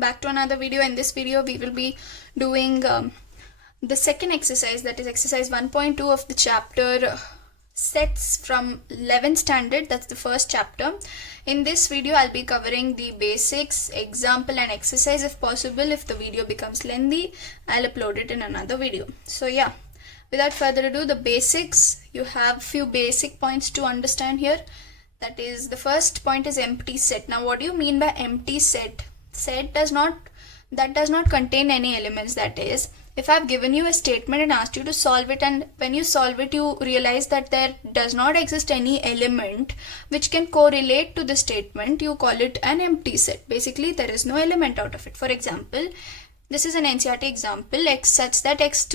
welcome back to another video. In this video we will be doing the second exercise, that is exercise 1.2 of the chapter sets from 11th standard. That's the first chapter. In this video I'll be covering the basics, example and exercise. If possible, if the video becomes lengthy, I'll upload it in another video. So yeah, without further ado, the basics, you have few basic points to understand here. That is, the first point is empty set. Now what do you mean by empty set? Set does not contain any elements. That is, if I've given you a statement and asked you to solve it, and when you solve it you realize that there does not exist any element which can correlate to the statement, you call it an empty set. Basically there is no element out of it. For example, this is an NCERT example. X such that X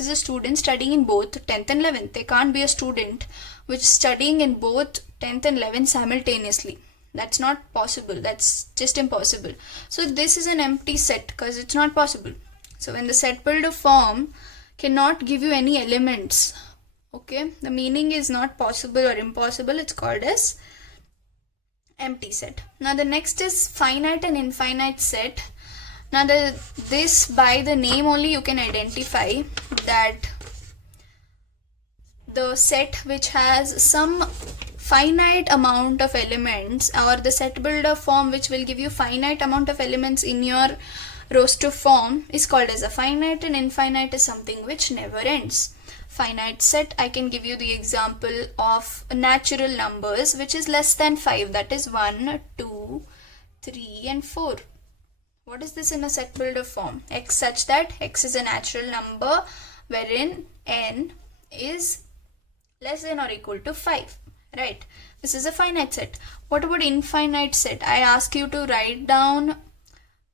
is a student studying in both 10th and 11th. There can't be a student which is studying in both 10th and 11th simultaneously. That's not possible. That's just impossible. So this is an empty set because it's not possible. So when the set builder form cannot give you any elements, okay, the meaning is not possible or impossible, it's called as empty set. Now the next is finite and infinite set. Now this by the name only you can identify that the set which has some finite amount of elements, or the set builder form which will give you finite amount of elements in your roster form, is called as a finite, and infinite is something which never ends. Finite set, I can give you the example of natural numbers which is less than 5, that is 1, 2, 3 and 4. What is this in a set builder form? X such that X is a natural number wherein n is less than or equal to 5. Right, this is a finite set. What about infinite set? I ask you to write down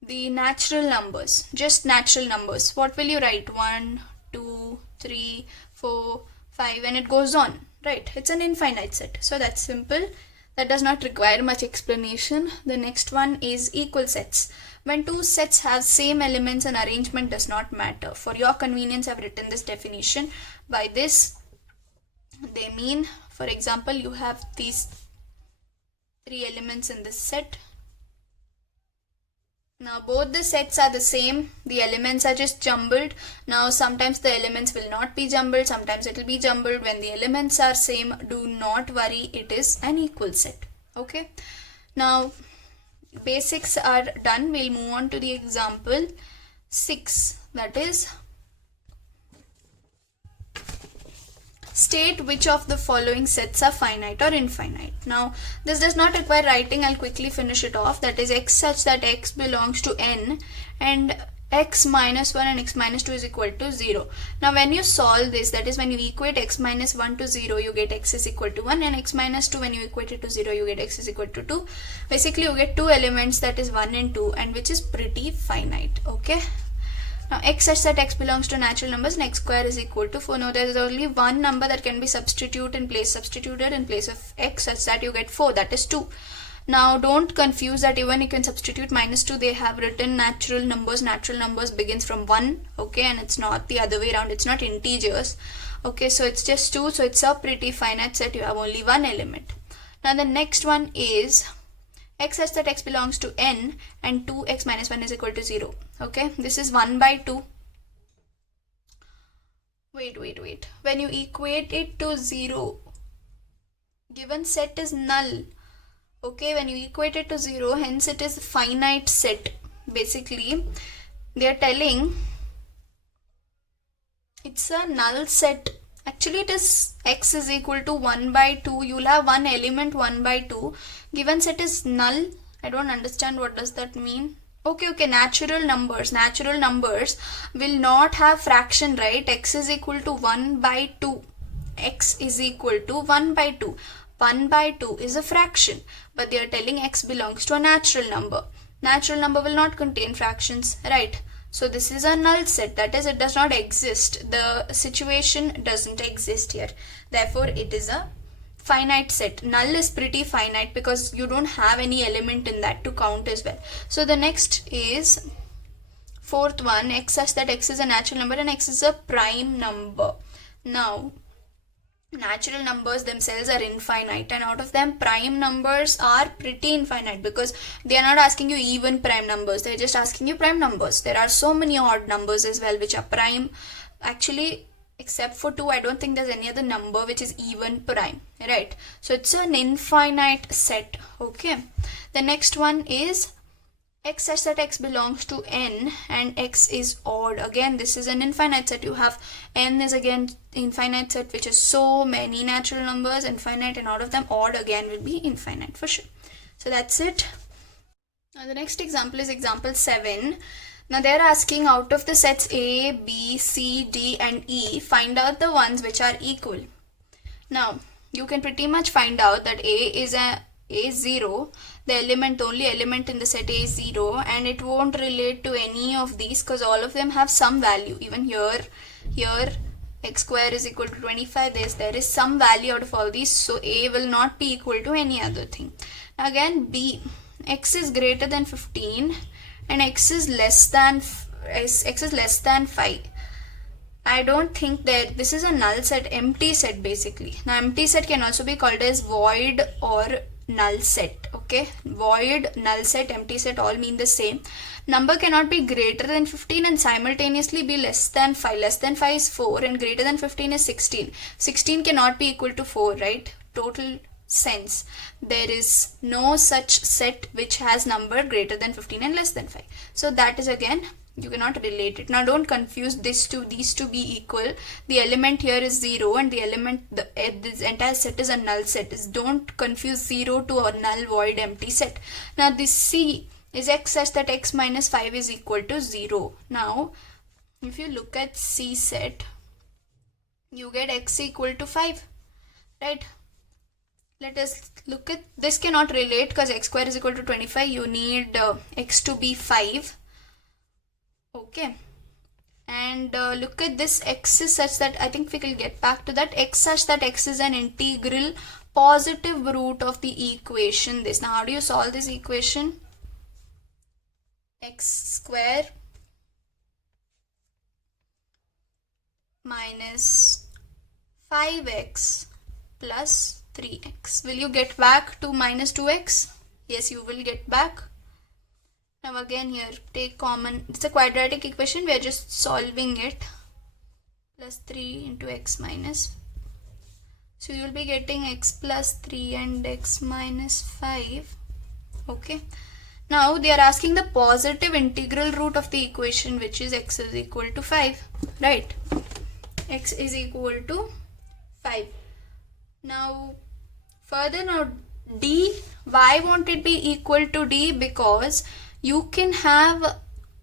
the natural numbers, just natural numbers. What will you write? 1, 2, 3, 4, 5 and it goes on. Right, it's an infinite set. So that's simple. That does not require much explanation. The next one is equal sets. When two sets have same elements and arrangement does not matter. For your convenience I've written this definition. By this they mean, for example, you have these 3 elements in this set. Now both the sets are the same, the elements are just jumbled. Now sometimes the elements will not be jumbled, sometimes it will be jumbled. When the elements are same, do not worry, it is an equal set. Okay, now basics are done. We'll move on to the example 6, that is, state which of the following sets are finite or infinite. Now this does not require writing, I'll quickly finish it off. That is, X such that X belongs to n and X minus 1 and X minus 2 is equal to 0. Now when you solve this, that is when you equate X minus 1 to 0, you get X is equal to 1, and X minus 2, when you equate it to 0, you get X is equal to 2. Basically you get 2 elements, that is 1 and 2, and which is pretty finite. Okay, now X such that X belongs to natural numbers and X square is equal to 4. Now there is only one number that can be substituted in place of X such that you get 4, that is 2. Now don't confuse that. Even you can substitute minus 2, they have written natural numbers begins from 1, okay, and it's not the other way around, it's not integers. Okay, so it's just 2, so it's a pretty finite set, you have only one element. Now the next one is X such that X belongs to n and 2x minus 1 is equal to 0. Okay, this is 1 by 2. Wait. When you equate it to 0, given set is null. Okay, when you equate it to 0, hence it is finite set. Basically, they are telling it's a null set. Actually it is X is equal to 1 by 2. You will have one element 1 by 2. Given set is null. I don't understand what does that mean. Okay, natural numbers will not have fraction, right? X is equal to 1 by 2. X is equal to 1 by 2. 1 by 2 is a fraction, but they are telling X belongs to a natural number. Natural number will not contain fractions, right? So this is a null set, that is, it does not exist. The situation doesn't exist here. Therefore, it is a finite set. Null is pretty finite because you don't have any element in that to count as well. So the next is fourth one, X such that X is a natural number and X is a prime number. Now natural numbers themselves are infinite, and out of them prime numbers are pretty infinite, because they are not asking you even prime numbers, they're just asking you prime numbers. There are so many odd numbers as well which are prime. Actually, except for 2, I don't think there's any other number which is even prime, right? So it's an infinite set. Okay, the next one is x such that x belongs to n and x is odd. Again, this is an infinite set. You have n is again infinite set, which is so many natural numbers, infinite, and out of them odd again will be infinite for sure. So that's it. Now the next example is example 7. Now they're asking, out of the sets A, B, C, D and E, find out the ones which are equal. Now you can pretty much find out that A is 0, the only element in the set A is 0, and it won't relate to any of these because all of them have some value. Even here x square is equal to 25, there is some value out of all these, so A will not be equal to any other thing. Now again, B, x is greater than 15 and x is less than 5. I don't think that this is a null set, empty set basically. Now empty set can also be called as void or null set. Okay, void, null set, empty set all mean the same. Number cannot be greater than 15 and simultaneously be less than 5. Less than 5 is 4 and greater than 15 is 16. 16 cannot be equal to 4, right? Total sense. There is no such set which has number greater than 15 and less than 5. So that is again, you cannot relate it. Now don't confuse these two be equal. The element here is 0 and the element, this entire set is a null set. Don't confuse 0 to a null, void, empty set. Now this C is x such that x minus 5 is equal to 0. Now if you look at C set, you get x equal to 5, right? Let us look at, this cannot relate because x square is equal to 25. You need x to be 5. Okay, and look at this, x is such that, I think we will get back to that, x such that x is an integral positive root of the equation this. Now how do you solve this equation? X square minus 5x plus 3x. Will you get back to minus 2x? Yes, you will get back. Now again here, take common, it's a quadratic equation, we are just solving it. Plus 3 into x minus. So you will be getting x plus 3 and x minus 5. Okay. Now they are asking the positive integral root of the equation, which is x is equal to 5. Right. X is equal to 5. Now further, now D, why won't it be equal to D? Because you can have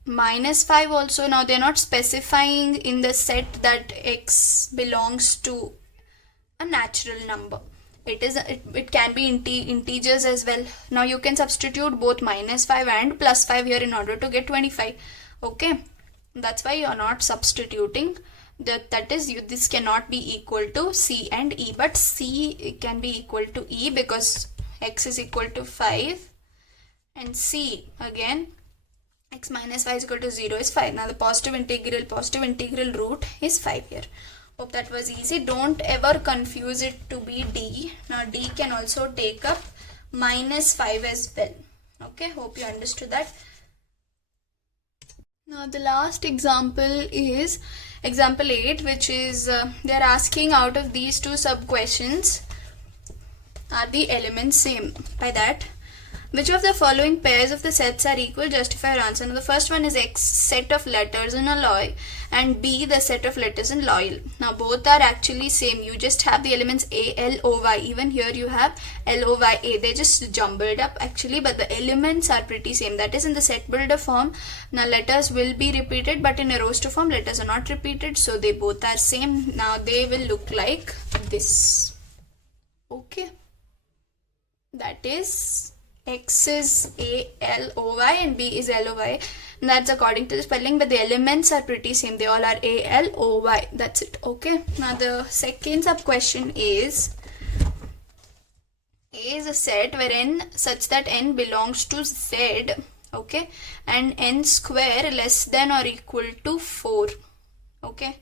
minus 5 also. Now they're not specifying in the set that x belongs to a natural number. It can be integers as well. Now you can substitute both minus 5 and plus 5 here in order to get 25. Okay, that's why you are not substituting. That is, this cannot be equal to C and E, but C can be equal to E because x is equal to 5, and C again, x minus 5 is equal to 0 is 5. Now the positive integral root is 5 here. Hope that was easy. Don't ever confuse it to be D. Now D can also take up minus 5 as well. Okay, hope you understood that. Now the last example is example 8, which is they are asking, out of these two sub questions, are the elements same? By that, which of the following pairs of the sets are equal? Justify your answer. Now the first one is X, set of letters in alloy, and B, the set of letters in loyal. Now both are actually same. You just have the elements A, L, O, Y. Even here you have L, O, Y, A. They just jumbled up actually, but the elements are pretty same. That is in the set builder form. Now letters will be repeated, but in a roster form letters are not repeated, so they both are same. Now they will look like this. Okay, that is X is A, L, O, Y and B is L, O, Y. That's according to the spelling, but the elements are pretty same. They all are A, L, O, Y. That's it. Okay. Now the second sub question is, A is a set where n such that n belongs to Z, okay, and n square less than or equal to 4. Okay.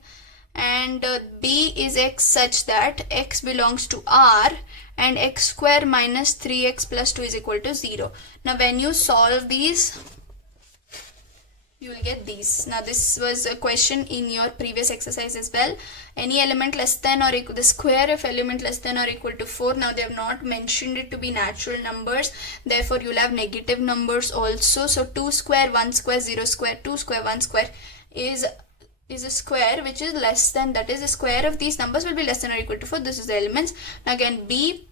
and b is x such that x belongs to R and x square minus 3x plus 2 is equal to 0. Now when you solve these, you will get these. Now this was a question in your previous exercise as well. Any element less than or equal, the square of element less than or equal to 4. Now they have not mentioned it to be natural numbers, therefore you will have negative numbers also. So 2 square, 1 square, 0 square, 2 square, 1 square is a square which is less than, that is the square of these numbers will be less than or equal to 4. This is the elements. Now again B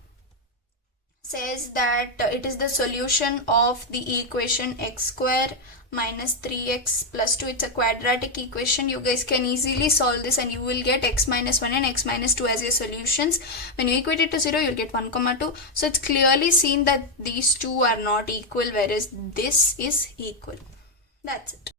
says that it is the solution of the equation x square minus 3x plus 2. It's a quadratic equation. You guys can easily solve this and you will get x minus 1 and x minus 2 as your solutions. When you equate it to 0, you'll get 1, 2. So it's clearly seen that these two are not equal, whereas this is equal. That's it.